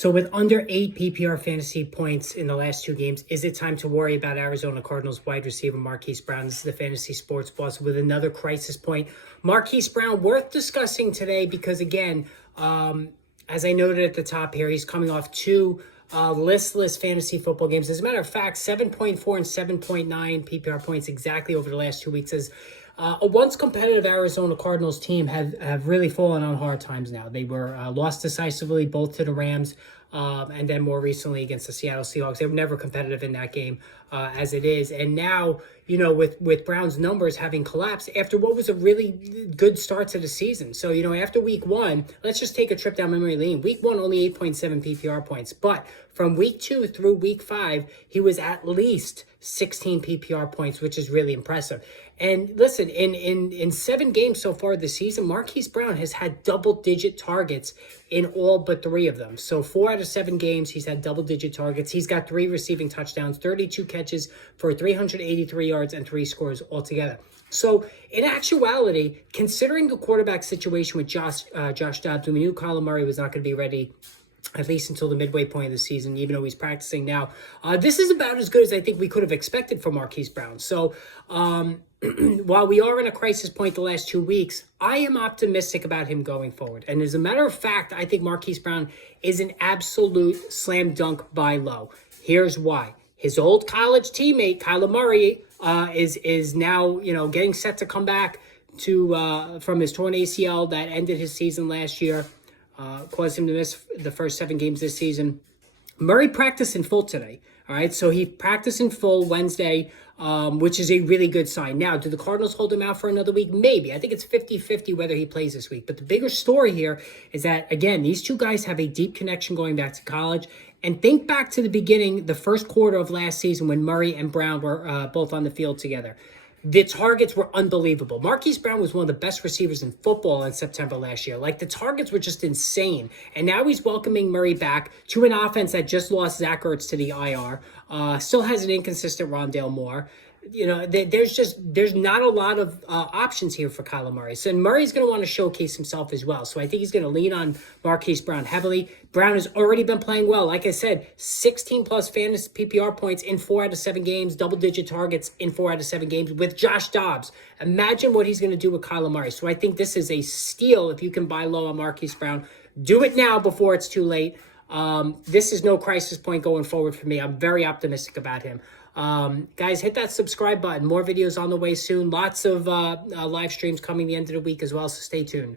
So with under 8 PPR fantasy points in the last 2 games, is it time to worry about Arizona Cardinals wide receiver Marquise Brown? This is the Fantasy Sports Boss with another crisis point. Marquise Brown, worth discussing today because, again, as I noted at the top here, he's coming off two listless fantasy football games. As a matter of fact, 7.4 and 7.9 PPR points exactly over the last 2 weeks. As a once competitive Arizona Cardinals team have really fallen on hard times now. They were lost decisively both to the Rams and then more recently against the Seattle Seahawks. They were never competitive in that game as it is. And now, with Brown's numbers having collapsed after what was a really good start to the season. So, after week 1, let's just take a trip down memory lane. Week 1, only 8.7 PPR points. But from week 2 through week 5, he was at least 16 PPR points, which is really impressive. And listen, in 7 games so far this season, Marquise Brown has had double-digit targets in all but 3 of them. So 4 out of 7 games, he's had double-digit targets. He's got 3 receiving touchdowns, 32 catches for 383 yards and 3 scores altogether. So in actuality, considering the quarterback situation with Josh Dobbs, we knew Kyler Murray was not going to be ready at least until the midway point of the season, even though he's practicing now. This is about as good as I think we could have expected from Marquise Brown. So while we are in a crisis point the last 2 weeks, I am optimistic about him going forward. And as a matter of fact, I think Marquise Brown is an absolute slam dunk buy low. Here's why. His old college teammate, Kyler Murray, is now, getting set to come back from his torn ACL that ended his season last year. Caused him to miss the first 7 games this season. Murray practiced in full today. All right, so he practiced in full Wednesday, which is a really good sign. Now, do the Cardinals hold him out for another week? Maybe. I think it's 50-50 whether he plays this week. But the bigger story here is that, again, these two guys have a deep connection going back to college. And think back to the beginning, the first quarter of last season when Murray and Brown were both on the field together. The targets were unbelievable. Marquise Brown was one of the best receivers in football in September last year. The targets were just insane. And now he's welcoming Murray back to an offense that just lost Zach Ertz to the IR. Still has an inconsistent Rondale Moore. There's not a lot of options here for Kyler Murray. So Murray's going to want to showcase himself as well. So I think he's going to lean on Marquise Brown heavily. Brown has already been playing well. Like I said, 16 plus fantasy PPR points in 4 out of 7 games, double-digit targets in 4 out of 7 games with Josh Dobbs. Imagine what he's going to do with Kyler Murray. So I think this is a steal if you can buy low on Marquise Brown. Do it now before it's too late. This is no crisis point going forward for me. I'm very optimistic about him. Guys, hit that subscribe button. More videos on the way soon. Lots of live streams coming the end of the week as well, so stay tuned.